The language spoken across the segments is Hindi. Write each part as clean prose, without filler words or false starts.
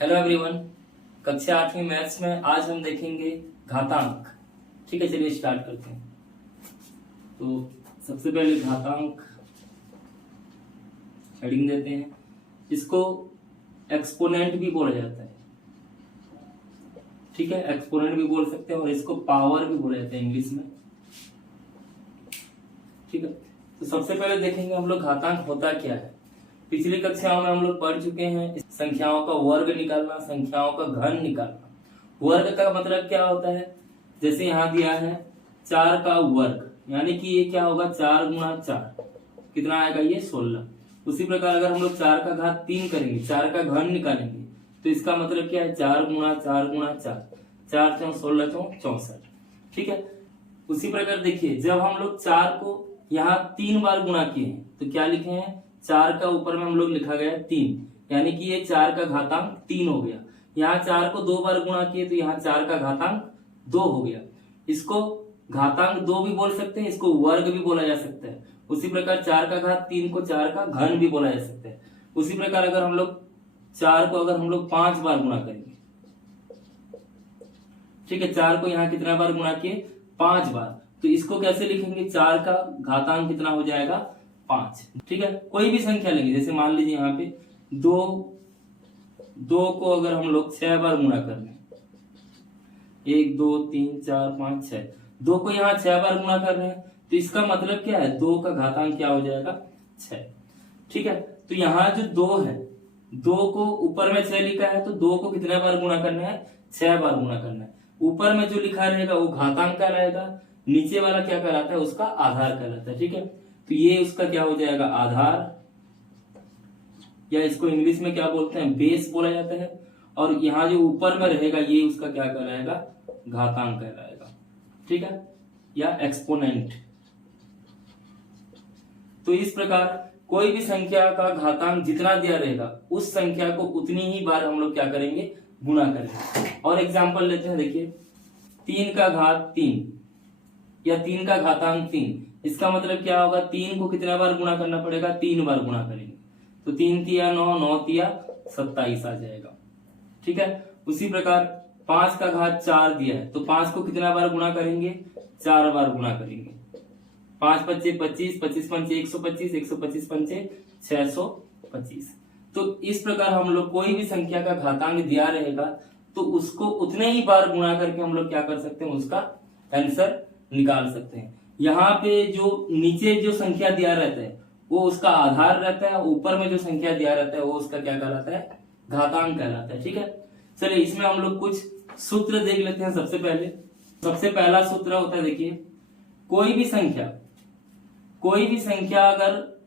Hello everyone. कक्षा 8वीं मैथ्स में आज हम देखेंगे घातांक। ठीक है, चलिए स्टार्ट करते हैं। तो सबसे पहले घातांक हेडिंग देते हैं। इसको एक्सपोनेंट भी बोला जाता है। ठीक है, एक्सपोनेंट भी बोल सकते हैं और इसको पावर भी बोला जाता है इंग्लिश में। ठीक है, तो सबसे पहले देखेंगे हम लोग घातांक होता क्या है। पिछली कक्षाओं में हम लोग पढ़ चुके हैं संख्याओं का वर्ग निकालना, संख्याओं का घन निकालना। वर्ग का मतलब क्या होता है, जैसे यहाँ दिया है 4 का वर्ग, यानी कि ये क्या होगा 4 गुणा 4 कितना आएगा, ये 16। उसी प्रकार अगर हम लोग 4 का घात 3 करेंगे, 4 का घन निकालेंगे, तो इसका मतलब क्या है 4 गुणा 4 गुणा 4, 4 चौं 16 चौं 64। ठीक है, उसी प्रकार देखिए जब हम लोग 4 को यहाँ 3 बार गुणा किए हैं तो क्या लिखे हैं, 4 का ऊपर में हम लोग लिखा गया 3, यानी कि ये 4 का घातांक 3 हो गया। यहाँ 4 को 2 बार गुणा किए तो यहाँ 4 का घातांक 2 हो गया। इसको घातांक 2 भी बोल सकते हैं, इसको वर्ग भी बोला जा सकता है। उसी प्रकार 4 का घात 3 को 4 का घन भी बोला जा सकता है। उसी प्रकार अगर हम लोग 4 को अगर हम लोग 5 बार गुणा करेंगे, ठीक है, 4 को यहाँ कितना बार गुणा किए, 5 बार, तो इसको कैसे लिखेंगे, 4 का घातांक कितना हो जाएगा 5। ठीक है, कोई भी संख्या लेंगे, जैसे मान लीजिए यहाँ पे 2 को अगर हम लोग 6 बार गुणा कर लें, 1 2 3 4 5 6, 2 को यहाँ 6 बार गुणा कर रहे हैं तो इसका मतलब क्या है, 2 का घातांक क्या हो जाएगा 6। ठीक है, तो यहाँ जो 2 है, 2 को ऊपर में 6 लिखा है तो 2 को कितने बार गुणा करना है, 6 बार गुणा करना है। ऊपर में जो लिखा रहेगा वो घातांक कहलाएगा, नीचे वाला क्या कहलाता है, उसका आधार कहलाता है। ठीक है, तो ये उसका क्या हो जाएगा आधार, या इसको इंग्लिश में क्या बोलते हैं, बेस बोला जाता है। और यहाँ जो ऊपर में रहेगा ये उसका क्या कहलाएगा, घातांक कहलाएगा। ठीक है, या एक्सपोनेंट। तो इस प्रकार कोई भी संख्या का घातांक जितना दिया रहेगा उस संख्या को उतनी ही बार हम लोग क्या करेंगे, गुणा करेंगे। और एग्जांपल लेते हैं, देखिए 3 का घात 3 या 3 का घातांक 3, इसका मतलब क्या होगा, 3 को कितना बार गुणा करना पड़ेगा, 3 बार गुणा करेंगे तो 3 तिया 9, 9 तिया 27 आ जाएगा। ठीक है, उसी प्रकार 5 का घात 4 दिया है तो 5 को कितना बार गुणा करेंगे, 4 बार गुणा करेंगे। 5 पच्चे 25, 25 पंचे 125, 125 पंचे 625। तो इस प्रकार हम लोग कोई भी संख्या का घातांक दिया रहेगा तो उसको उतने ही बार गुणा करके हम लोग क्या कर सकते हैं, उसका आंसर निकाल सकते हैं। यहाँ पे जो नीचे जो संख्या दिया रहता है वो उसका आधार रहता है, ऊपर में जो संख्या दिया रहता है वो उसका क्या कहलाता है, घातांक कहलाता है। ठीक है, चलिए इसमें हम लोग कुछ सूत्र देख लेते हैं। सबसे पहला सूत्र होता है, देखिए कोई भी संख्या अगर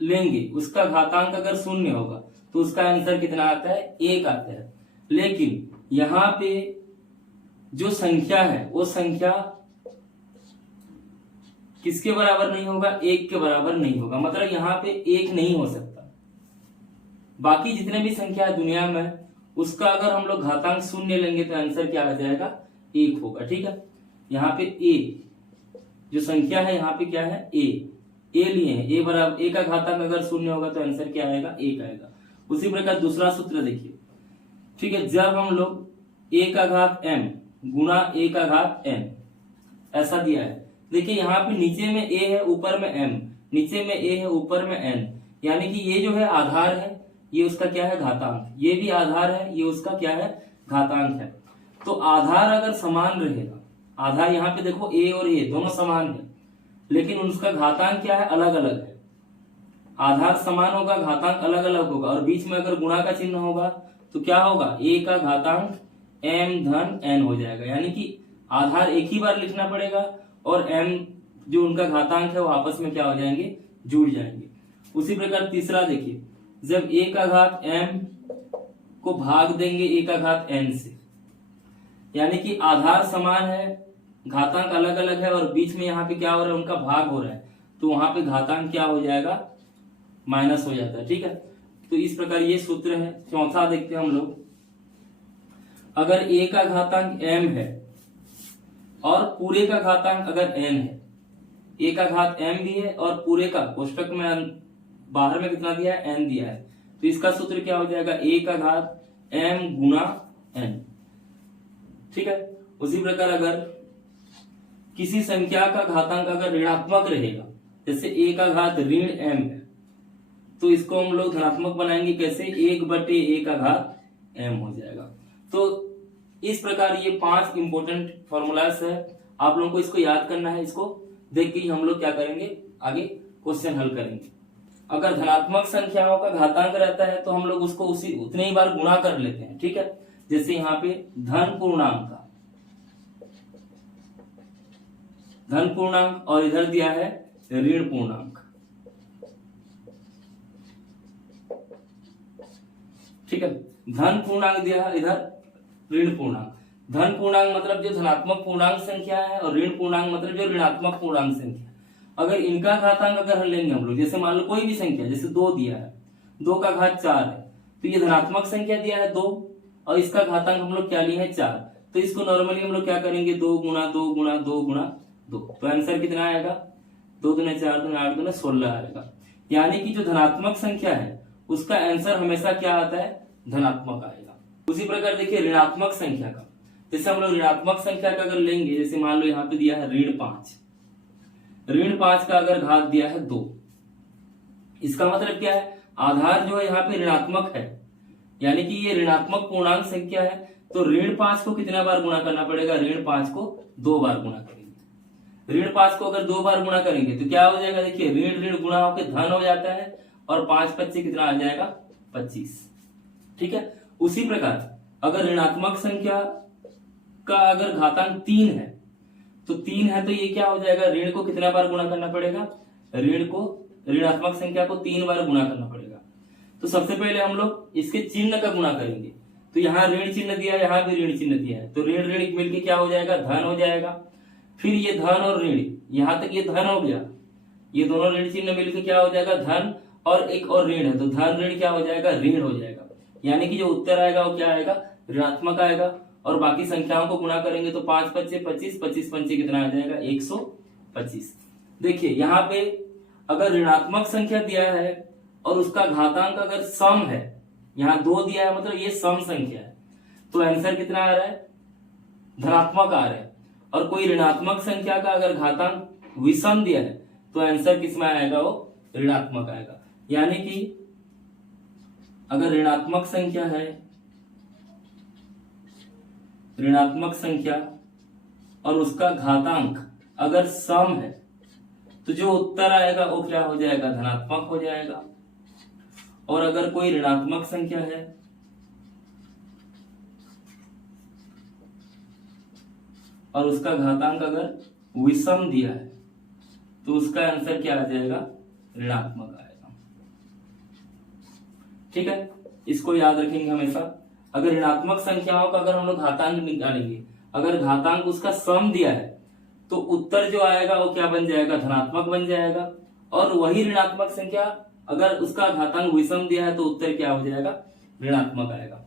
लेंगे उसका घातांक अगर 0 होगा तो उसका आंसर कितना आता है, 1 आता है। लेकिन यहाँ पे जो संख्या है वो संख्या किसके बराबर नहीं होगा, 1 के बराबर नहीं होगा। मतलब यहाँ पे 1 नहीं हो सकता। बाकी जितने भी संख्या है दुनिया में उसका अगर हम लोग घातांक 0 लेंगे तो आंसर क्या आ जाएगा, 1 होगा। ठीक है, यहाँ पे a जो संख्या है, यहाँ पे क्या है, a लिए हैं, a बराबर a का घातांक अगर 0 होगा तो आंसर क्या आएगा, 1 आएगा। उसी प्रकार दूसरा सूत्र देखिए। ठीक है, जब हम लोग a का घात m गुणा a का घात n ऐसा दिया है, देखिए यहाँ पे नीचे में a है ऊपर में m, नीचे में a है ऊपर में n, यानी कि ये जो है आधार है, ये उसका क्या है, घातांक। ये भी आधार है, ये उसका क्या है, घातांक है। तो आधार अगर समान रहेगा, आधार यहाँ पे देखो a और a दोनों समान है, लेकिन उसका घातांक क्या है, अलग अलग है। आधार समान होगा, घातांक अलग अलग होगा, और बीच में अगर गुणा का चिन्ह होगा तो क्या होगा, a का घातांक m धन n हो जाएगा। यानी कि आधार एक ही बार लिखना पड़ेगा और m जो उनका घातांक है वो आपस में क्या हो जाएंगे, जुड़ जाएंगे। उसी प्रकार तीसरा देखिए, जब a का घात m को भाग देंगे a का घात n से, यानी कि आधार समान है, घातांक अलग अलग है, और बीच में यहाँ पे क्या हो रहा है, उनका भाग हो रहा है, तो वहां पे घातांक क्या हो जाएगा, माइनस हो जाता है। ठीक है, तो इस प्रकार ये सूत्र है। चौथा देखते हैं हम लोग, अगर a का घातांक m है और पूरे का घातांक अगर n है, a का घात m भी है और पूरे का कोष्टक में बाहर में कितना दिया है, n दिया है, तो इसका सूत्र क्या हो जाएगा, a का घात m गुना n। ठीक है, उसी प्रकार अगर किसी संख्या का घातांक अगर ऋणात्मक रहेगा, जैसे a का घात ऋण m है, तो इसको हम लोग धनात्मक बनाएंगे कैसे, 1/a का घात m हो जाएगा। तो इस प्रकार ये 5 इंपॉर्टेंट फॉर्मूलास है, आप लोगों को इसको याद करना है। इसको देख के ही हम लोग क्या करेंगे, आगे क्वेश्चन हल करेंगे। अगर धनात्मक संख्याओं का घातांक रहता है तो हम लोग उसको उतने ही बार गुणा कर लेते हैं। ठीक है, जैसे यहाँ पे धन पूर्णांक और इधर दिया है ऋण पूर्णांक। ठीक है, धन पूर्णांक दिया है, इधर ऋण पूर्णांक। धन पूर्णांक मतलब जो धनात्मक पूर्णांक संख्या है, और ऋण पूर्णांक मतलब जो ऋणात्मक पूर्णांक संख्या। अगर इनका घातांक अगर लेंगे हम लोग, जैसे मान लो कोई भी संख्या, जैसे 2 दिया है, 2 का घात 4 है, तो ये धनात्मक संख्या दिया है 2, और इसका घातांक हम लोग क्या लिए है 4। तो इसको नॉर्मली हम लोग क्या करेंगे, 2 गुणा 2 गुणा 2 गुणा 2। तो आंसर कितना आएगा, 2 दूने 4 दूने 8 दूने 16 आएगा। यानी कि जो धनात्मक संख्या है उसका आंसर हमेशा क्या आता है, धनात्मक आएगा। उसी प्रकार देखिए ऋणात्मक संख्या का, जैसे हम लोग ऋणात्मक संख्या का अगर लेंगे, जैसे मान लो यहाँ पे दिया है ऋण 5, ऋण 5 का अगर घात दिया है 2, इसका मतलब क्या है, आधार जो है यहाँ पे ऋणात्मक है, यानी कि ये ऋणात्मक पूर्णांक संख्या है। तो ऋण 5 को कितना बार गुणा करना पड़ेगा, ऋण 5 को 2 बार गुणा करेंगे। ऋण 5 को अगर 2 बार गुणा करेंगे तो क्या हो जाएगा, देखिए ऋण ऋण गुणा होकर धन हो जाता है, और 5 25 कितना आ जाएगा, 25। ठीक है, उसी प्रकार अगर ऋणात्मक संख्या का अगर घातांक 3 है, तो 3 है तो ये क्या हो जाएगा, ऋण को कितना बार गुणा करना पड़ेगा, ऋणात्मक संख्या को 3 बार गुणा करना पड़ेगा। तो सबसे पहले हम लोग इसके चिन्ह का गुणा करेंगे। तो यहाँ ऋण चिन्ह दिया है, यहाँ भी ऋण चिन्ह दिया है, तो ऋण ऋण मिलके क्या हो जाएगा, धन हो जाएगा। फिर ये धन और ऋण, यहाँ तक ये धन हो गया, ये दोनों ऋण चिन्ह मिलके क्या हो जाएगा, धन, और एक और ऋण है, तो धन ऋण क्या हो जाएगा, ऋण हो जाएगा। यानी कि जो उत्तर आएगा वो क्या आएगा, ऋणात्मक आएगा। और बाकी संख्याओं को गुणा करेंगे तो 5 5 25, 25 5 कितना आ जाएगा, 125। देखिए यहाँ पे अगर ऋणात्मक संख्या दिया है और उसका घातांक अगर सम है, यहाँ 2 दिया है मतलब ये सम संख्या है, तो आंसर कितना आ रहा है, धनात्मक आ रहा है। और कोई ऋणात्मक संख्या का अगर घातांक विषम दिया है तो आंसर किसमें आएगा, वो ऋणात्मक आएगा। यानी कि अगर ऋणात्मक संख्या है, ऋणात्मक संख्या और उसका घातांक अगर सम है, तो जो उत्तर आएगा वो क्या हो जाएगा, धनात्मक हो जाएगा। और अगर कोई ऋणात्मक संख्या है और उसका घातांक अगर विषम दिया है, तो उसका आंसर क्या आ जाएगा, ऋणात्मक आएगा। ठीक है, इसको याद रखेंगे हमेशा। अगर ऋणात्मक संख्याओं का अगर हम लोग घातांक निकालेंगे, अगर घातांक उसका सम दिया है, तो उत्तर जो आएगा वो क्या बन जाएगा, धनात्मक बन जाएगा। और वही ऋणात्मक संख्या अगर उसका घातांक विषम दिया है तो उत्तर क्या हो जाएगा, ऋणात्मक आएगा।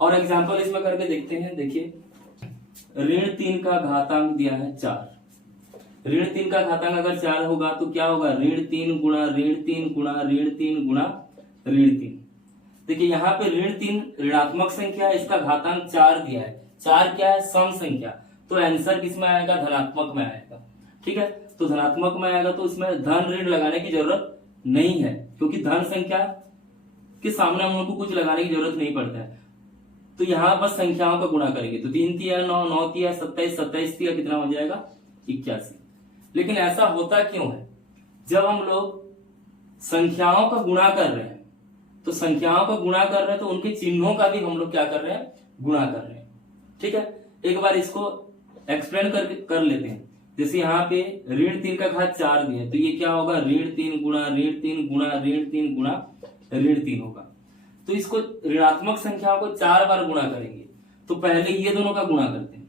और एग्जांपल इसमें करके देखते हैं। देखिए ऋण 3 का घातांक दिया है 4। ऋण 3 का घातांक अगर 4 होगा तो क्या होगा, ऋण 3 गुणा ऋण 3 गुणा ऋण 3 गुणा ऋण 3। देखिए यहाँ पे ऋण 3 ऋणात्मक संख्या है, इसका घातांक 4 दिया है। 4 क्या है, सम संख्या, तो आंसर किसमें आएगा, धनात्मक में आएगा। ठीक है, तो धनात्मक में आएगा तो इसमें धन ऋण लगाने की जरूरत नहीं है, क्योंकि धन संख्या के सामने हम लोग को कुछ लगाने की जरूरत नहीं पड़ता है। तो यहाँ बस संख्याओं का गुणा करेंगे, तो 3 तिया 9, 9 तिया 27, 27 तिया कितना हो जाएगा, 81। लेकिन ऐसा होता क्यों है, जब हम लोग संख्याओं का गुणा कर रहे हैं, तो संख्याओं का गुणा कर रहे हैं तो उनके चिन्हों का भी हम लोग क्या कर रहे हैं, गुणा कर रहे हैं। ठीक है, एक बार इसको एक्सप्लेन कर लेते हैं। जैसे यहाँ पे ऋण 3 का घात 4 दिया है, तो ये क्या होगा, ऋण 3 गुणा ऋण 3 गुणा ऋण 3 गुणा ऋण 3 होगा। तो इसको ऋणात्मक संख्याओं को 4 बार गुणा करेंगे, तो पहले ये दोनों का गुणा करते हैं।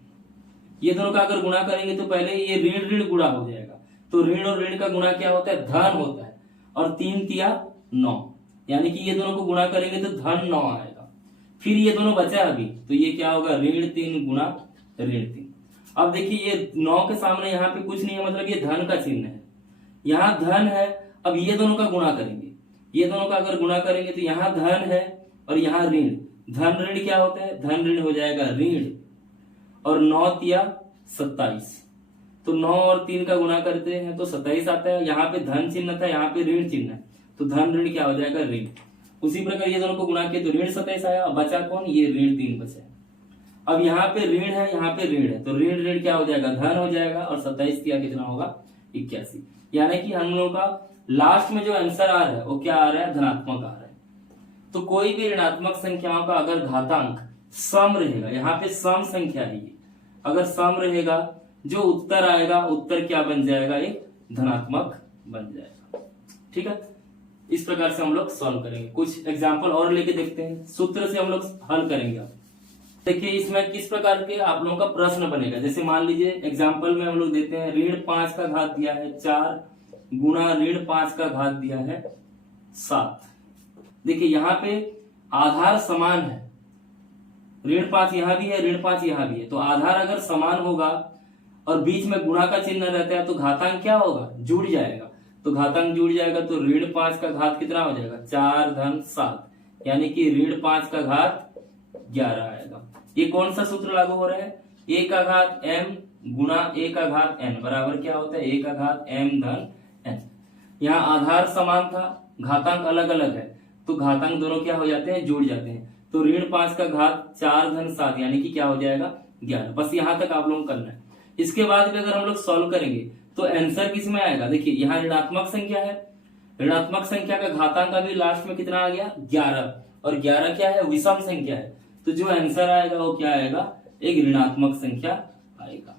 ये दोनों का अगर गुणा करेंगे तो पहले ये ऋण ऋण गुणा हो जाएगा, तो ऋण और ऋण का गुणा क्या होता है, धन होता है। और 3 तिया 9, यानी कि ये दोनों को गुणा करेंगे तो धन 9 आएगा। फिर ये दोनों बचा अभी, तो ये क्या होगा, ऋण 3 गुणा ऋण 3। अब देखिए ये 9 के सामने यहाँ पे कुछ नहीं है, मतलब ये धन का चिन्ह है, यहाँ धन है। अब ये दोनों का गुणा करेंगे, ये दोनों का अगर गुणा करेंगे तो यहाँ धन है और यहाँ ऋण, धन ऋण क्या होता है, धन ऋण हो जाएगा ऋण, और 9 या 27, तो 9 और 3 का गुणा करते हैं तो 27 आता है। यहाँ पे धन चिन्ह था, यहाँ पे ऋण चिन्ह है, तो धन ऋण क्या हो जाएगा, ऋण। उसी प्रकार ये दोनों को गुणा किया तो ऋण 27 आया, और बचा कौन, ये ऋण 3 बचा। अब यहाँ पे ऋण है, यहाँ पे ऋण है, तो ऋण ऋण क्या हो जाएगा, धन हो जाएगा, और 27 किया कितना होगा, 81। यानी कि हम लोगों का लास्ट में जो आंसर आ रहा है वो क्या आ रहा है, धनात्मक आ रहा है। तो कोई भी ऋणात्मक संख्याओं का अगर घातांक सम रहेगा, यहाँ पे सम संख्या है ये, अगर सम रहेगा जो उत्तर आएगा, उत्तर क्या बन जाएगा, एक धनात्मक बन जाएगा। ठीक है, इस प्रकार से हम लोग सॉल्व करेंगे। कुछ एग्जांपल और लेके देखते हैं, सूत्र से हम लोग हल करेंगे। देखिए इसमें किस प्रकार के आप लोगों का प्रश्न बनेगा। जैसे मान लीजिए एग्जांपल में हम लोग देते हैं ऋण 5 का घात दिया है 4 गुणा ऋण 5 का घात दिया है 7। देखिए यहाँ पे आधार समान है, ऋण 5 यहाँ भी है, ऋण 5 यहाँ भी है, तो आधार अगर समान होगा और बीच में गुणा का चिन्ह रहता है तो घातांक क्या होगा, जुड़ जाएगा। तो घातांक जुड़ जाएगा तो ऋण 5 का घात कितना हो जाएगा, 4 धन 7, यानी कि ऋण 5 का घात 11 आएगा। ये कौन सा सूत्र लागू हो रहा है, a का घात m गुणा a का घात n बराबर क्या होता है, a का घात m धन n। यहाँ आधार समान था, घातांक अलग अलग है, तो घातांक दोनों क्या हो जाते हैं, जुड़ जाते हैं। तो ऋण 5 का घात 4 धन 7 यानी कि क्या हो जाएगा, 11। बस यहाँ तक आप लोग करना है। इसके बाद भी अगर हम लोग सॉल्व करेंगे तो आंसर किस में आएगा, देखिए यहाँ ऋणात्मक संख्या है, ऋणात्मक संख्या का घातांक अभी लास्ट में कितना आ गया, 11, और 11 क्या है, विषम संख्या है, तो जो आंसर आएगा वो क्या आएगा, एक ऋणात्मक संख्या आएगा।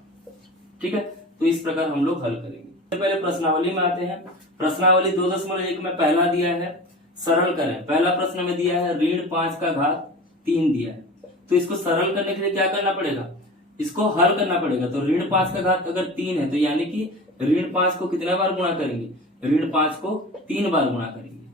ठीक है, तो इस प्रकार हम लोग हल करेंगे। सबसे पहले प्रश्नावली में आते हैं। प्रश्नावली 2.1 में पहला दिया है, सरल करें। पहला प्रश्न में दिया है ऋण 5 का घात 3 दिया है, तो इसको सरल करने के लिए क्या करना पड़ेगा, इसको हल करना पड़ेगा। तो ऋण 5 का घात अगर 3 है तो यानी कि ऋण 5 को कितने बार गुणा करेंगे, ऋण 5 को 3 बार गुणा करेंगे।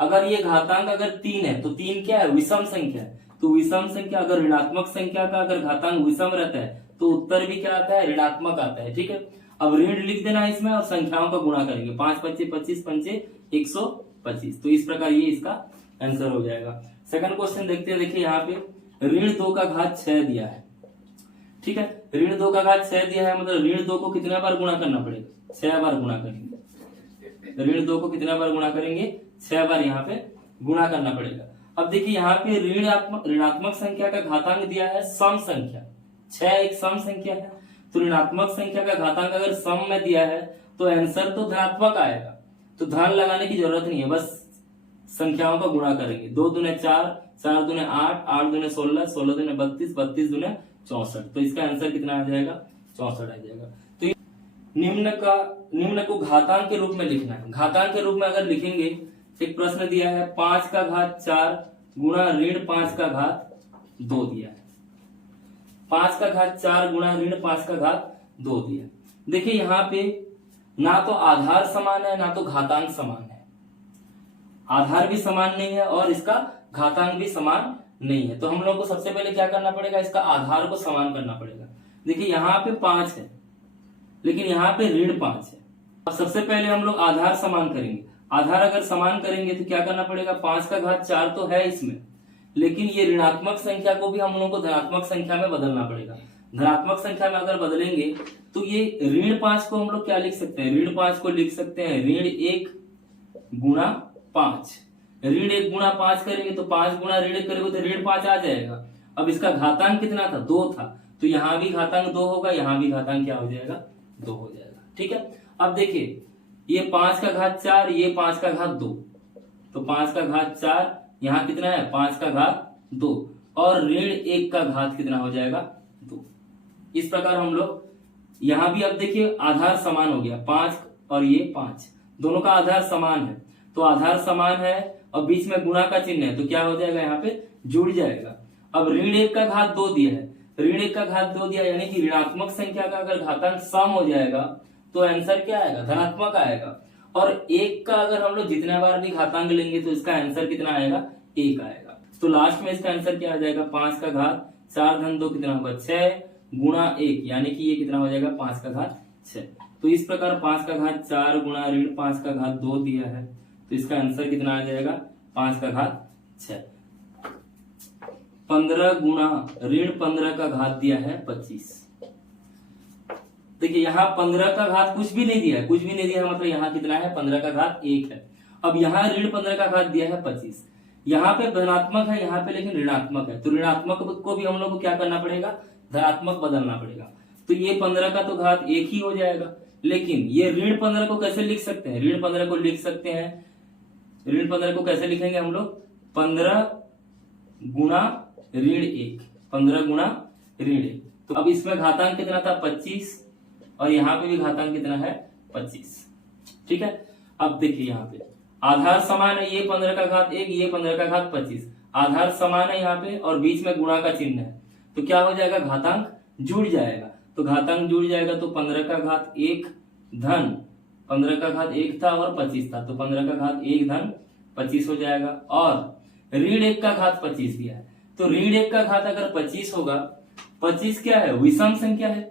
अगर ये घातांक अगर 3 है तो 3 क्या है, विषम संख्या है, तो विषम संख्या अगर ऋणात्मक संख्या का अगर घातांक विषम रहता है तो उत्तर भी क्या आता है, ऋणात्मक आता है। ठीक है, अब ऋण लिख देना है इसमें और संख्याओं का गुणा करेंगे, 5 5 25 5 125, तो इस प्रकार ये इसका आंसर हो जाएगा। सेकंड क्वेश्चन देखते हैं। देखिए यहाँ पे ऋण 2 का घात 6 दिया है। ठीक है, ऋण 2 का घात 6 दिया है, मतलब ऋण 2 को कितने बार गुणा करना पड़ेगा, 6 बार गुणा करेंगे। ऋण 2 को कितना बार गुणा करेंगे, 6 बार यहाँ पे गुणा करना पड़ेगा। अब देखिए यहाँ पे ऋणात्मक संख्या का घातांक दिया है सम संख्या, 6 एक सम संख्या है, तो ऋणात्मक संख्या का घातांक अगर सम में दिया है तो आंसर तो धनात्मक आएगा, तो धन लगाने की जरूरत नहीं है, बस संख्याओं का गुणा करेंगे। 2 दूने 4, 4 दूने 8, 8 दूने 16, 16 दूने 32, 32 दूने 64, तो इसका आंसर कितना आ जाएगा, 64 आ जाएगा। तो निम्न को घातांक के रूप में लिखना है। घातांक के रूप में अगर लिखेंगे, एक प्रश्न दिया है 5 का घात 4 गुणा ऋण 5 का घात 2 दिया है, 5 का घात 4 गुणा ऋण 5 का घात 2 दिया। देखिए यहाँ पे ना तो आधार समान है ना तो घातांक समान है, आधार भी समान नहीं है और इसका घातांक भी समान नहीं है। तो हम लोग को सबसे पहले क्या करना पड़ेगा, इसका आधार को समान करना पड़ेगा। देखिए यहाँ पे 5 है लेकिन यहाँ पे ऋण 5 है। अब सबसे पहले हम लोग आधार समान करेंगे। आधार अगर समान करेंगे तो क्या करना पड़ेगा, 5 का घात 4 तो है इसमें, लेकिन ये ऋणात्मक संख्या को भी हम लोगों को धनात्मक संख्या में बदलना पड़ेगा। धनात्मक संख्या में अगर बदलेंगे तो ये ऋण 5 को हम लोग क्या लिख सकते हैं, ऋण 5 को लिख सकते हैं ऋण 1 गुणा 5। ऋण 1 गुणा 5 करेंगे तो 5 गुणा ऋण करेंगे तो ऋण 5 आ जाएगा। अब इसका घातांक कितना था, 2 था, तो यहाँ भी घातांक 2 होगा, यहाँ भी घातांक क्या हो जाएगा, 2 हो जाएगा। ठीक है, अब देखिए ये 5 का घात 4, ये 5 का घात 2, तो 5 का घात 4 यहाँ कितना है, 5 का घात 2, और ऋण 1 का घात कितना हो जाएगा, 2। इस प्रकार हम लोग यहाँ भी अब देखिए आधार समान हो गया, 5 और ये 5 दोनों का आधार समान है, तो आधार समान है और बीच में गुणा का चिन्ह है, तो क्या हो जाएगा, यहाँ पे जुड़ जाएगा। अब ऋण 1 का घात 2 दिया है, ऋण 1 का घात 2 दिया यानी कि ऋणात्मक संख्या का अगर घातांक सम हो जाएगा तो आंसर क्या आएगा, धनात्मक आएगा। और 1 का अगर हम लोग जितने बार भी घातांक लेंगे तो इसका आंसर कितना आएगा, 1 आएगा। तो लास्ट में इसका आंसर क्या आ जाएगा, 5 का घात 4 धन 2 कितना होगा, 6 गुणा 1, यानी कि ये कितना हो जाएगा, 5 का घात 6। तो इस प्रकार 5 का घात 4 गुणा ऋण 5 का घात 2 दिया है, तो इसका आंसर कितना आ जाएगा, 5 का घात 6। 15 गुना ऋण 15 का घात दिया है 25। देखिए यहाँ 15 का घात कुछ भी नहीं दिया है, कुछ भी नहीं दिया है, मतलब यहाँ कितना है 15 का घात 1 है। अब यहाँ ऋण 15 का घात दिया है 25, यहाँ पे धनात्मक है, यहाँ पे लेकिन ऋणात्मक है, तो ऋणात्मक को भी हम लोग को क्या करना पड़ेगा, धनात्मक बदलना पड़ेगा। तो ये 15 का तो घात 1 ही हो जाएगा, लेकिन ये ऋण 15 को कैसे लिख सकते हैं, ऋण 15 को लिख सकते हैं, ऋण 15 को कैसे लिखेंगे हम लोग, 15 गुणा ऋण 1, 15 गुणा ऋण 1। तो अब इसमें घातांक कितना था 25 और यहाँ पे भी घातांक कितना है 25। ठीक है, अब देखिए यहाँ पे आधार समान है, ये 15 का घात 1, ये 15 का घात 25, आधार समान है यहाँ पे और बीच में गुणा का चिन्ह है, तो क्या हो जाएगा, घातांक जुड़ जाएगा। तो घातांक जुड़ जाएगा तो 15 का घात 1 धन 15 का घात 1 था और 25 था, तो 15 का घात 1 धन 25 हो जाएगा। और ऋण 1 का घात 25 दिया है, तो ऋण 1 का घात अगर 25 होगा, 25 क्या है, विषम संख्या है,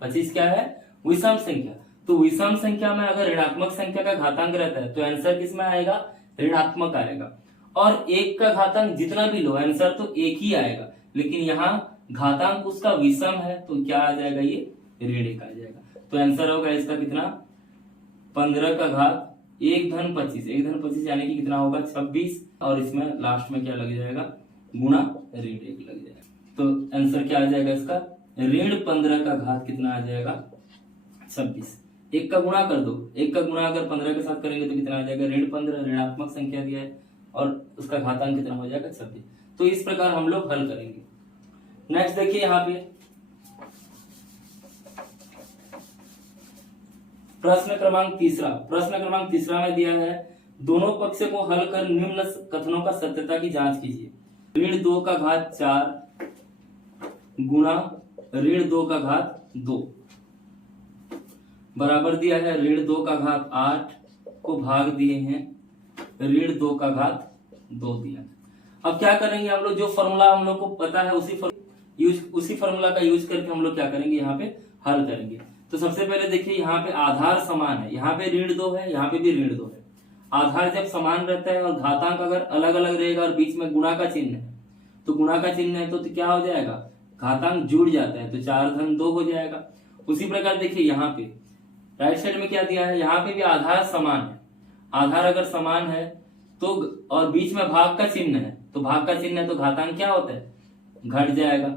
25 क्या है, विषम संख्या। तो विषम संख्या में अगर ऋणात्मक संख्या का घातांक रहता है तो आंसर किस में आएगा, ऋणात्मक आएगा। और 1 का घातांक जितना भी लो आंसर तो 1 ही आएगा, लेकिन यहाँ घातांक उसका विषम है तो क्या आ जाएगा, ये ऋण 1 आ जाएगा। तो आंसर होगा इसका कितना, 15 का घात 1 धन 25, 1 धन 25 यानी कि कितना होगा 26, और इसमें लास्ट में क्या लग जाएगा, गुणा ऋण 1 लग जाएगा। तो आंसर क्या आ जाएगा इसका, ऋण 15 का घात कितना आ जाएगा 26। 1 का गुणा कर दो, 1 का गुणा अगर 15 के साथ करेंगे तो कितना आ जाएगा, ऋण 15, ऋणात्मक संख्या दिया है और उसका घातांक कितना हो जाएगा 26। तो इस प्रकार हम लोग हल करेंगे। नेक्स्ट देखिए यहाँ पे प्रश्न क्रमांक तीसरा में दिया है, दोनों पक्ष को हल कर निम्न कथनों का सत्यता की जांच कीजिए। ऋण 2 का घात 4 गुणा ऋण 2 का घात 2 बराबर दिया है ऋण 2 का घात 8 को भाग दिए हैं ऋण 2 का घात 2 दिया। अब क्या करेंगे हम लोग, जो फॉर्मूला हम लोग को पता है उसी फॉर्मूला का यूज करके हम लोग क्या करेंगे, यहाँ पे हल करेंगे। तो सबसे पहले देखिए यहाँ पे आधार समान है, यहाँ पे ऋण 2 है, यहाँ पे भी ऋण 2 है। आधार जब समान रहता है और घातांक अगर अलग अलग रहेगा और बीच में गुणा का चिन्ह है, तो गुणा का चिन्ह है तो क्या हो जाएगा, घातांक जुड़ जाता है, तो 4 धन 2 हो जाएगा। उसी प्रकार देखिए यहाँ पे राइट साइड में क्या दिया है, यहाँ पे भी आधार समान है। आधार अगर समान है तो और बीच में भाग का चिन्ह है, तो भाग का चिन्ह है तो घातांक क्या होता है, घट जाएगा।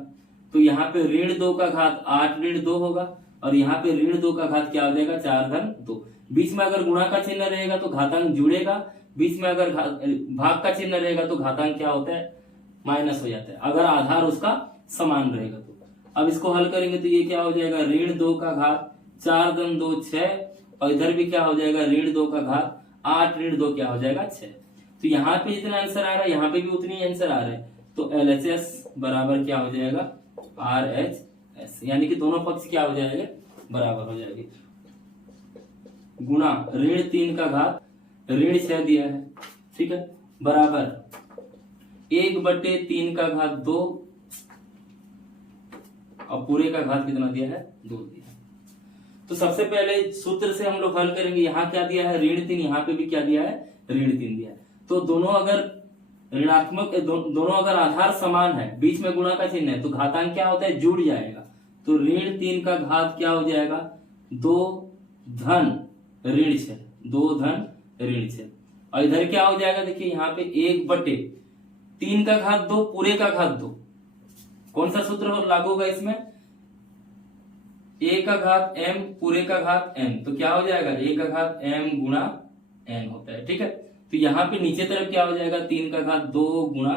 तो यहाँ पे ऋण 2 का घात 8 ऋण 2 होगा और यहाँ पे ऋण 2 का घात क्या हो जाएगा, 4 धन 2। बीच में अगर गुणा का चिन्ह रहेगा तो घातांक जुड़ेगा, बीच में अगर भाग का चिन्ह रहेगा तो घातांक क्या होता है, माइनस हो जाता है, अगर आधार उसका समान रहेगा तो। अब इसको हल करेंगे तो ये क्या हो जाएगा, ऋण 2 का घात 4 धन 2 6, और इधर भी क्या हो जाएगा, ऋण 2 का घात 8 ऋण 2 क्या हो जाएगा 6। तो यहाँ पे जितना आंसर आ रहा है यहाँ पे भी उतनी ही आंसर आ रहा है, तो LHS बराबर क्या हो जाएगा, RHS, यानी कि दोनों पक्ष क्या हो जाएंगे, बराबर हो जाएंगे। गुणा ऋण 3 का घात ऋण 6 दिया है, ठीक है, बराबर 1/3 का घात 2 और पूरे का घात कितना दिया है, 2 दिया है। तो सबसे पहले सूत्र से हम लोग हल करेंगे। यहाँ क्या दिया है, ऋण 3, यहाँ पे भी क्या दिया है, ऋण 3 दिया है। तो दोनों अगर ऋणात्मक, दोनों अगर आधार समान है, बीच में गुणा का चिन्ह है, तो घातांक क्या होता है, जुड़ जाएगा। तो ऋण 3 का घात क्या हो जाएगा, 2 धन ऋण 6, 2 धन ऋण 6, और इधर क्या हो जाएगा, देखिए यहाँ पे 1/3 का घात 2 पूरे का घात 2। कौन सा सूत्र लागू होगा इसमें, a का घात m पूरे का घात n, तो क्या हो जाएगा, a का घात m गुणा n होता है, ठीक है। तो यहाँ पे नीचे तरफ क्या हो जाएगा, 3 का घात 2 गुणा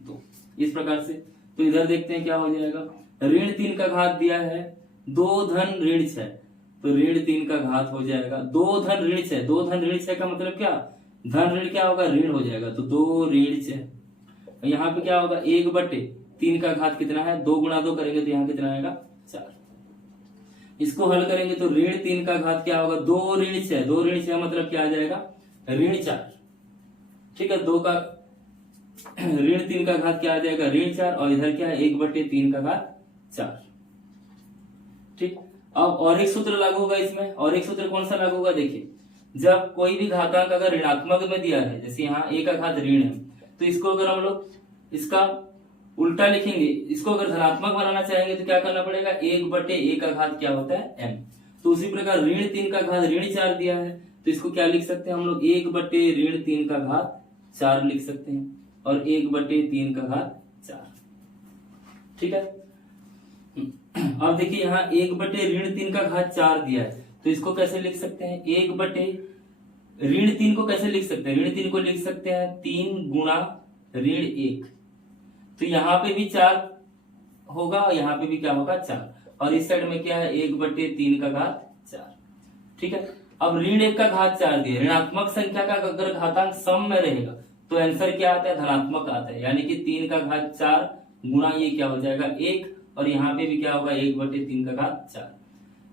2, इस प्रकार से। तो इधर देखते हैं क्या हो जाएगा, ऋण 3 का घात दिया है 2 धन ऋण 6, तो ऋण 3 का घात हो जाएगा 2 धन ऋण 6, 2 धन ऋण 6 का मतलब क्या, धन ऋण क्या होगा, ऋण हो जाएगा, तो 2 ऋण 6। यहाँ पे क्या होगा, 1/3 का घात कितना है, 2 गुणा 2 करेंगे तो यहाँ कितना आएगा, 4। इसको हल करेंगे तो ऋण 3 का घात क्या होगा, 2 ऋण 6, 2 ऋण 6 मतलब क्या आ जाएगा, ऋण 4, ठीक है। 2 का ऋण 3 का घात क्या आ जाएगा, ऋण 4, और इधर क्या है, 1/3 का घात 4, ठीक। अब और एक सूत्र लागू होगा इसमें, और एक सूत्र कौन सा लागू होगा, देखिए जब कोई भी घातांक अगर ऋणात्मक में दिया है, जैसे यहाँ a का घात ऋण है, तो इसको अगर हम लोग इसका उल्टा लिखेंगे, इसको अगर धनात्मक बनाना चाहेंगे तो क्या करना पड़ेगा, 1/a का घात क्या होता है, m। तो उसी प्रकार ऋण 3 का घात ऋण 4 दिया है, तो इसको क्या लिख सकते हैं हम लोग, 1/3 का घात 4 लिख सकते हैं, और 1/3 का घात 4। ठीक है। अब देखिए यहाँ 1/3 का घात 4 दिया है, तो इसको कैसे लिख सकते हैं, 1/3 को कैसे लिख सकते हैं, ऋण 3 को लिख सकते हैं 3 गुणा ऋण 1। तो यहाँ पे भी 4 होगा और यहाँ पे भी क्या होगा, 4, और इस साइड में क्या है, 1/3 का घात 4। ठीक है। अब ऋण 1 का घात 4 दिया, ऋणात्मक संख्या का अगर घातांक सम में रहेगा तो आंसर क्या आता है, धनात्मक आता है, यानी कि 3 का घात 4 गुणा ये क्या हो जाएगा 1, और यहाँ पे भी क्या होगा 1/3 का घात 4।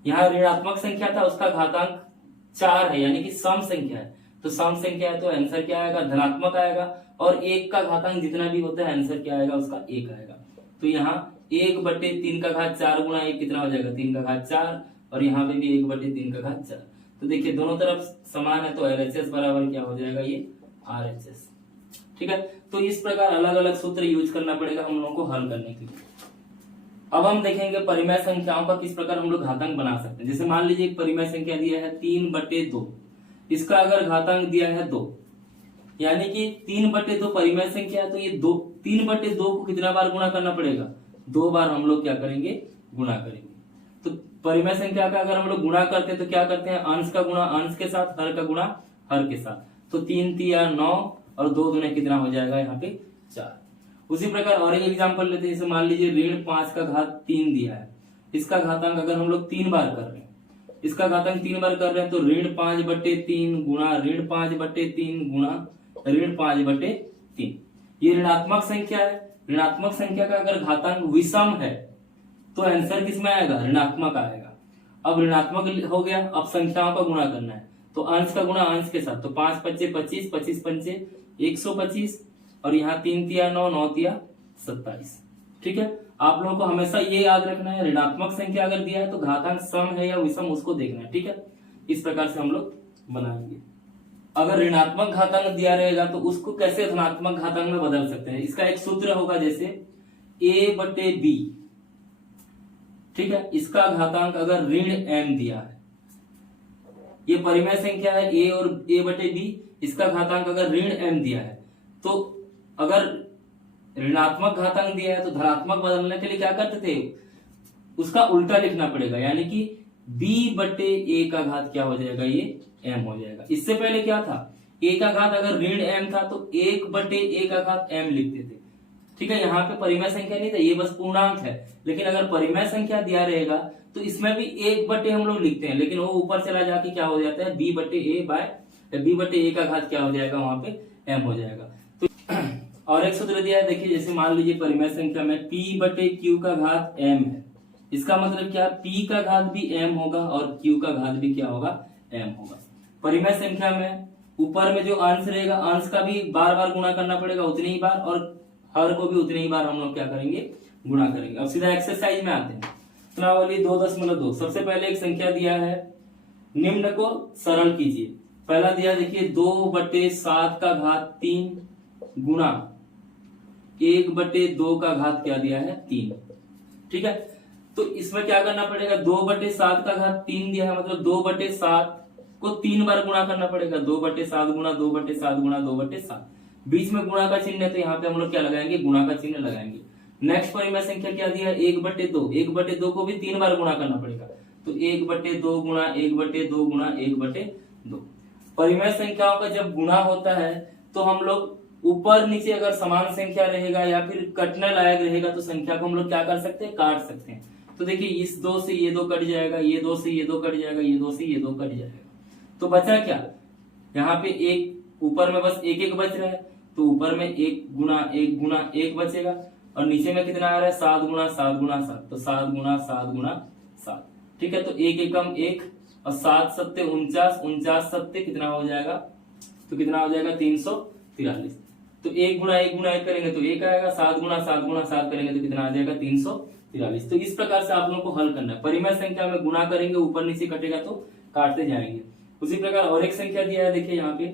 यहाँ ऋणात्मक संख्या था, उसका घातांक 4 है, यानी कि सम संख्या है, तो सम संख्या है तो आंसर क्या आएगा, धनात्मक आएगा, और 1 का घातांक जितना भी होता है आंसर क्या आएगा, उसका 1 आएगा। तो यहाँ 1/3 का घात 4 गुणा 1 कितना हो जाएगा, 3 का घात 4, और यहाँ पे भी 1/3 का घात 4। तो देखिए दोनों तरफ समान है, तो LHS बराबर क्या हो जाएगा, ये RHS। ठीक है। तो इस प्रकार अलग अलग सूत्र यूज करना पड़ेगा हम लोगों को हल करने के लिए। अब हम देखेंगे परिमेय संख्याओं का किस प्रकार हम लोग घातांक बना सकते हैं। जैसे मान लीजिए एक परिमेय संख्या दिया है 3/2, इसका अगर घातांक दिया है 2, यानी कि 3/2 परिमेय संख्या है, तो ये 3/2 को कितना बार गुणा करना पड़ेगा, 2 बार हम लोग क्या करेंगे, गुणा करेंगे। तो परिमेय संख्या का अगर हम लोग गुणा करते हैं तो क्या करते हैं, अंश का गुणा अंश के साथ, हर का गुणा हर के साथ। तो 3 तिया 9, और 2 दूने कितना हो जाएगा, यहाँ पे 4। उसी प्रकार और एक एग्जांपल लेते हैं, जैसे मान लीजिए ऋण 5 का घात 3 दिया है, इसका घातांक अगर हम लोग 3 बार कर रहे हैं, इसका घातांक 3 बार कर रहे हैं, तो ऋण 5/3 गुणा ऋण 5/3 गुणा ऋण 5/3। ये ऋणात्मक संख्या है, ऋणात्मक संख्या का अगर घातांक विषम है तो आंसर किस में आएगा, ऋणात्मक आएगा। अब ऋणात्मक हो गया, अब संख्याओं का गुणा करना है, तो अंश का गुणा अंश के साथ, तो 5×5 = 25, 25×5 = 125, और यहाँ 3 तिया 9, 9 तिया 27। ठीक है। आप लोगों को हमेशा ये याद रखना है, ऋणात्मक संख्या अगर दिया है तो घातांक सम है या विषम उसको देखना है। ठीक है। इस प्रकार से हम लोग बनाएंगे। अगर ऋणात्मक घातांक दिया रहेगा तो उसको कैसे धनात्मक घातांक में बदल सकते हैं, इसका एक सूत्र होगा, जैसे a/b। ठीक है। इसका घातांक अगर ऋण m दिया है, ये परिमेय संख्या है a और a/b, इसका घातांक अगर ऋण m दिया है, तो अगर ऋणात्मक घातांक दिया है तो धनात्मक बदलने के लिए क्या करते थे, उसका उल्टा लिखना पड़ेगा, यानी कि b/a का घात क्या हो जाएगा, ये m हो जाएगा। इससे पहले क्या था, a का घात अगर ऋण m था तो 1/a का घात m लिखते थे। ठीक है। यहाँ पे परिमेय संख्या नहीं था, ये बस पूर्णांक है, लेकिन अगर परिमेय संख्या दिया रहेगा तो इसमें भी 1/a हम लोग लिखते हैं, लेकिन वो ऊपर चला जाके क्या हो जाता है, b/a का घात क्या हो जाएगा, वहां पे m हो जाएगा। तो और एक सूत्र दिया है, देखिए जैसे मान लीजिए परिमेय संख्या में p/q का घात m है, इसका मतलब क्या, p का घात भी m होगा और q का घात भी क्या होगा, m होगा। परिमेय संख्या में ऊपर में जो अंश रहेगा, अंश का भी बार बार गुणा करना पड़ेगा उतनी ही बार, और हर को भी उतनी ही बार हम लोग क्या करेंगे, गुणा करेंगे। अब सीधा एक्सरसाइज में आते हैं। प्रश्नावली 2.2। सबसे पहले एक संख्या दिया है, निम्न को सरल कीजिए। पहला दिया देखिए 2/7 का घात 3 गुणा 1/2 का घात क्या दिया है, 3। ठीक है। तो इसमें क्या करना पड़ेगा, 2/7 का घात 3 दिया है, मतलब 2/7 को 3 बार गुणा करना पड़ेगा, 2/7 गुणा 2/7 गुणा 2/7। बीच में गुणा का चिन्ह है, तो यहाँ पे हम लोग क्या लगाएंगे, गुणा का चिन्ह लगाएंगे। नेक्स्ट परिमेय संख्या क्या दिया है, 1/2। 1/2 को भी 3 बार गुणा करना पड़ेगा, तो 1/2 गुणा 1/2 गुणा 1/2। परिमेय संख्याओं का जब गुणा होता है तो हम लोग ऊपर नीचे अगर समान संख्या रहेगा या फिर कटने लायक रहेगा तो संख्या को हम लोग क्या कर सकते हैं, काट सकते हैं। तो देखिए इस 2 से ये 2 कट जाएगा, ये 2 से ये 2 कट जाएगा, ये 2 से ये 2 कट जाएगा, तो बचा क्या, यहाँ पे एक ऊपर में बस 1 बच रहा है, तो ऊपर में 1 गुणा 1 गुणा 1 बचेगा, और नीचे में कितना आ रहा है, 7 गुणा 7 गुणा 7, तो 7 गुणा 7 गुणा 7। ठीक है। तो 1 एकम 1 और 7 सत्ते 49, 49 सत्ते कितना हो जाएगा, तो कितना हो जाएगा 343। तो 1 गुणा 1 गुणा 1 करेंगे तो 1 आएगा, 7 गुणा 7 गुणा 7 करेंगे तो कितना आ जाएगा 343। तो इस प्रकार से आप लोगों को हल करना है। परिमेय संख्या में गुणा करेंगे, ऊपर नीचे कटेगा तो काटते जाएंगे। उसी प्रकार और एक संख्या दिया है, देखिए यहाँ पे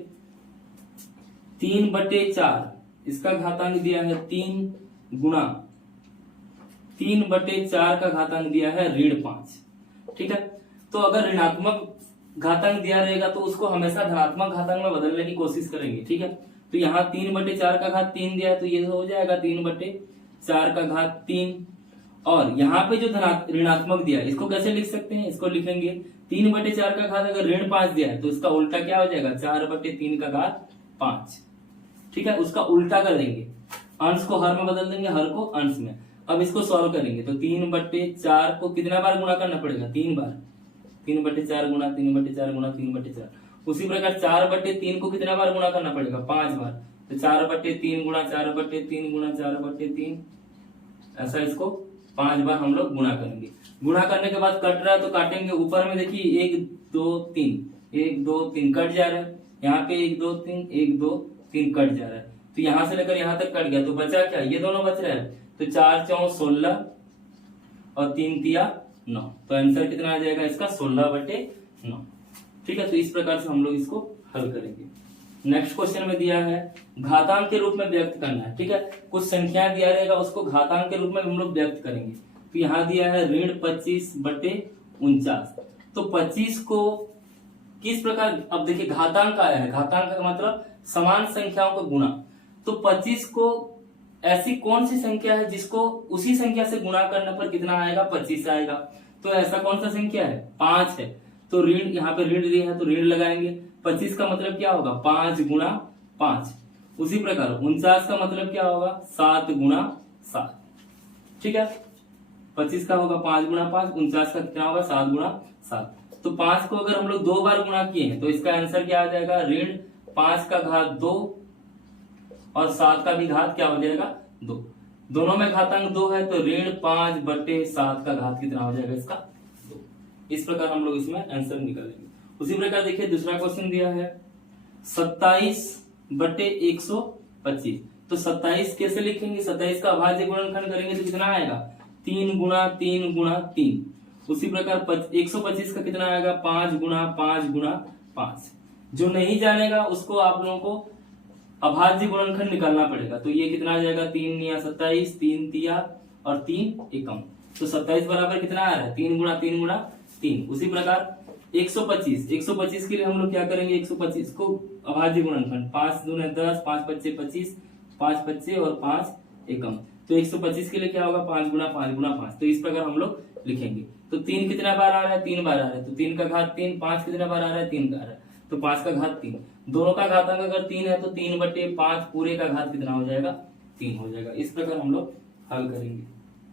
3/4, इसका घातांक दिया है 3 गुणा 3/4 का घातांक दिया है ऋण 5। ठीक है, तो अगर ऋणात्मक घातांक दिया रहेगा तो उसको हमेशा धनात्मक घातांक में बदलने की कोशिश करेंगे। ठीक है, तो यहाँ 3/4 का घात 3 दिया है तो ये हो जाएगा 3/4 का घात 3। और यहाँ पे जो ऋणात्मक दिया है इसको कैसे लिख सकते हैं, इसको लिखेंगे 3/4 का घात अगर ऋण 5 दिया है तो इसका उल्टा क्या हो जाएगा 4/3 का घात 5। ठीक है, उसका उल्टा कर देंगे, अंश को हर में बदल देंगे, हर को अंश में। अब इसको सॉल्व करेंगे तो 3/4 को कितना बार गुणा करना पड़ेगा, 3 बार। 3/4 गुणा 3/4 गुणा 3/4। उसी प्रकार 4/3 को कितना बार गुणा करना पड़ेगा, 5 बार। तो 4/3 गुणा 4/3 गुणा 4/3, ऐसा इसको 5 बार हम लोग गुणा करेंगे। गुणा करने के बाद कट रहा है तो काटेंगे, ऊपर में देखिए 1 2 3 1 2 3 कट जा रहा है, यहाँ पे 1 2 3 1 2 3 कट जा रहा है, तो यहाँ से लेकर यहाँ तक कट गया, तो बचा क्या, ये दोनों बच रहा है। तो 4 4 16 और 3 3 9, तो आंसर कितना आ जाएगा इसका 16/9। ठीक है, तो इस प्रकार से हम लोग इसको हल करेंगे। नेक्स्ट क्वेश्चन में दिया है घातांक के रूप में व्यक्त करना है। ठीक है, कुछ संख्या दिया रहेगा उसको घातांक के रूप में हम लोग व्यक्त करेंगे। तो यहाँ दिया है ऋण 25/49। तो 25 को किस प्रकार, अब देखिए घातांक आया है, घातांक का मतलब समान संख्याओं का गुणा। तो 25 को ऐसी कौन सी संख्या है जिसको उसी संख्या से गुणा करने पर कितना आएगा, 25 आएगा। तो ऐसा कौन सा संख्या है, 5 है। तो ऋण, यहाँ पे ऋण दिया है तो ऋण लगाएंगे। 25 का मतलब क्या होगा, 5 गुणा 5। उसी प्रकार 49 का मतलब क्या होगा, 7 गुणा 7। ठीक है, 25 का होगा 5 गुणा 5, 49 का कितना होगा 7 गुणा 7। तो 5 को अगर हम लोग 2 बार गुणा किए हैं तो इसका आंसर क्या आ जाएगा, ऋण 5 का घात 2 और 7 का भी घात क्या हो जाएगा 2। दोनों में घातांक 2 है तो ऋण 5/7 का घात कितना हो जाएगा इसका 2। इस प्रकार हम लोग इसमें आंसर निकालेंगे। उसी प्रकार देखिए दूसरा क्वेश्चन दिया है 27/125। तो 27 कैसे लिखेंगे, 27 का अभाज्य गुणनखंड करेंगे तो कितना आएगा, 3 गुणा 3 गुणा 3। उसी प्रकार 125 का कितना आएगा, 5 गुणा 5 गुणा 5। जो नहीं जानेगा उसको आप लोगों को अभाज्य गुणनखंड निकालना पड़ेगा। तो ये कितना आ जाएगा, 3 निया 27, 3 तिया और 3 एकम। तो 27 बराबर कितना आ रहा है, 3 गुणा 3 गुणा 3। उसी प्रकार 125 के लिए हम लोग क्या करेंगे, 125 को अभाज्य गुणनखंड 5 दूने 10, 5 पच्चे 25, 5 पच्चे और 5 एकम। तो 125 के लिए क्या होगा, 5 गुणा 5 गुणा 5। तो इस प्रकार हम लोग लिखेंगे। तो 3 कितना बार आ रहा है, 3 बार आ रहा है, तो 3 का घात 3। 5 कितना बार आ रहा है, 3 का आ रहा है, तो 5 का घात 3। दोनों का घातांक अगर 3 है तो 3/5 पूरे का घात कितना हो जाएगा, 3 हो जाएगा। इस प्रकार हम लोग हल करेंगे।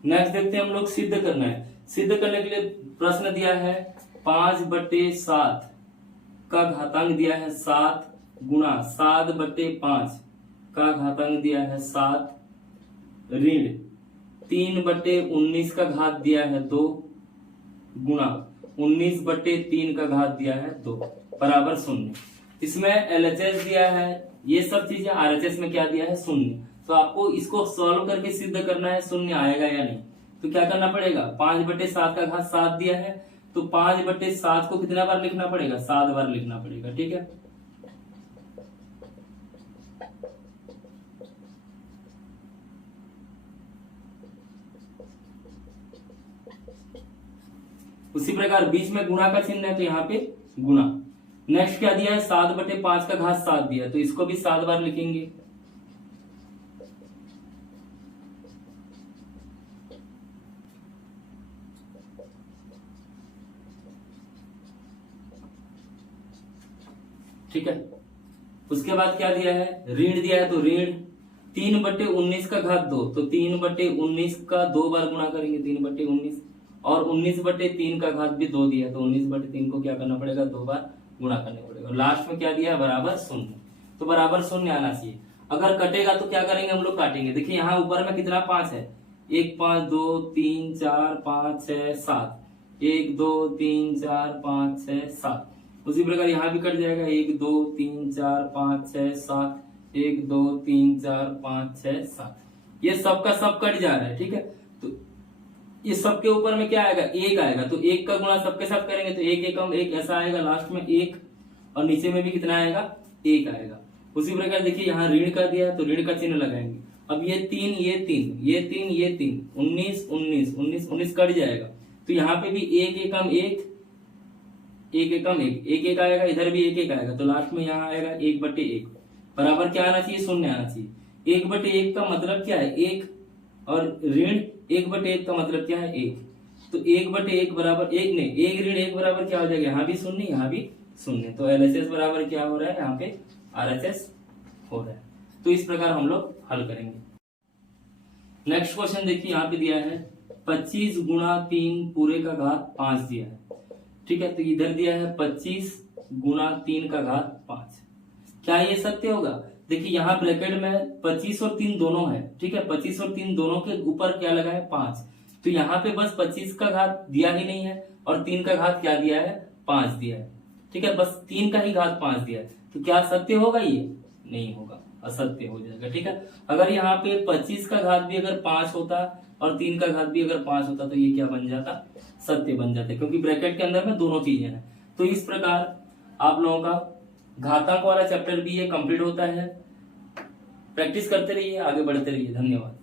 नेक्स्ट देखते हैं हम लोग सिद्ध करना है। सिद्ध करने के लिए प्रश्न दिया है 5/7 का घातांक दिया है 7 गुणा 7/5 का घातांक दिया है 7 ऋण 3/19 का घात दिया है 2 गुणा 19/3 का घात दिया है 2 बराबर 0। इसमें LHS दिया है, ये सब चीजें RHS में क्या दिया है, 0। तो आपको इसको सॉल्व करके सिद्ध करना है 0 आएगा या नहीं। तो क्या करना पड़ेगा, 5/7 का घात 7 दिया है तो 5/7 को कितना बार लिखना पड़ेगा, 7 बार लिखना पड़ेगा। ठीक है, उसी प्रकार बीच में गुणा का चिन्ह है तो यहाँ पे गुणा। नेक्स्ट क्या दिया है, 7/5 का घात 7 दिया तो इसको भी 7 बार लिखेंगे। ठीक है, उसके बाद क्या दिया है, ऋण दिया है तो ऋण 3/19 का घात 2, तो 3/19 का 2 बार गुणा करेंगे, 3/19 और 19/3 का घात भी 2 दिया है तो 19/3 को क्या करना पड़ेगा, 2 बार गुणा करने पड़ेगा। लास्ट में क्या दिया है, बराबर 0। तो बराबर 0 आना चाहिए। अगर कटेगा तो क्या करेंगे, हम लोग काटेंगे। देखिए यहाँ ऊपर में कितना 5 है, 1 5 2 3 4 5 6 7, 1 2 3 4 5 6 7। उसी प्रकार यहाँ भी कट जाएगा, 1 2 3 4 5 6 7, 1 2 3 4 5 6 7। ये सब का सब कट जा रहा है। ठीक है, तो ये सबके ऊपर में क्या आएगा, 1 आएगा। तो 1 का गुणा सबके साथ करेंगे तो 1 एकम 1 ऐसा आएगा, लास्ट में 1 और नीचे में भी कितना आएगा, 1 आएगा। उसी प्रकार देखिए यहाँ ऋण का दिया है तो ऋण का चिन्ह लगाएंगे। अब ये 3 ये 3 ये 3 ये 3 19 19 19 19 कट जाएगा, तो यहाँ पे भी 1 एकम 1 1 एकम 1 1 1 आएगा, इधर भी 1 1 आएगा, तो लास्ट में यहाँ आएगा 1/1 बराबर क्या आना चाहिए, 0 आना चाहिए। 1/1 का मतलब क्या है, 1, और ऋण 1/1 का मतलब क्या है, 1, तो 1/1 बराबर 1 नहीं, 1 ऋण 1 बराबर क्या हो जाएगा, यहाँ भी 0 यहाँ भी 0, तो LHS बराबर क्या हो रहा है, यहाँ पे RHS हो रहा है। तो इस प्रकार हम लोग हल करेंगे। नेक्स्ट क्वेश्चन देखिए, यहाँ पे दिया है 25 गुणा 3 पूरे का घात 5 दिया है, ठीक है, तो इधर दिया है 25 गुणा 3 का घात 5, क्या ये सत्य होगा। देखिए यहाँ ब्रैकेट में 25 और 3 दोनों है, ठीक है, 25 और 3 दोनों के ऊपर क्या लगा है, 5, तो यहाँ पे बस 25 का घात दिया ही नहीं है और 3 का घात क्या दिया है, 5 दिया है, ठीक है, बस 3 का ही घात 5 दिया है, तो क्या सत्य होगा, ये नहीं होगा, असत्य हो जाएगा, ठीक है। अगर यहाँ पे 25 का घात भी अगर 5 होता और 3 का घात भी अगर 5 होता, तो ये क्या बन जाता, सत्य बन जाता, क्योंकि ब्रैकेट के अंदर में दोनों चीजें हैं। तो इस प्रकार आप लोगों का घातांक वाला चैप्टर भी ये कंप्लीट होता है। प्रैक्टिस करते रहिए, आगे बढ़ते रहिए। धन्यवाद।